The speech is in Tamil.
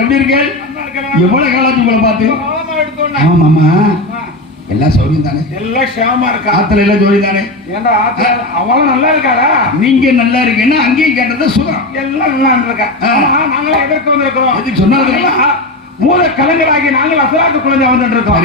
எப்படி இருக்கு? எவ்வளவு காலம் உங்களை பார்த்து? ஆமாமா, எல்லாம் சௌரியம் தானே? எல்லாம் ஷாமா இருக்கா? ஆத்துல எல்லாம் ஜோடி தானே? ஏண்டா ஆத்துல அவளும் நல்லா இருக்காடா? நீங்க நல்லா இருக்கீங்கன்னா அங்கேயும் கேட்டது சுகம். எல்லாம் நல்லா இருக்கா? நாங்களே எதற்கு வந்திருக்கிறோம்? அதுக்கு சொன்னாங்க மூல கலைஞராகி நாங்கள் அசராக்கு குழந்தை வந்துட்டு இருக்கோம்.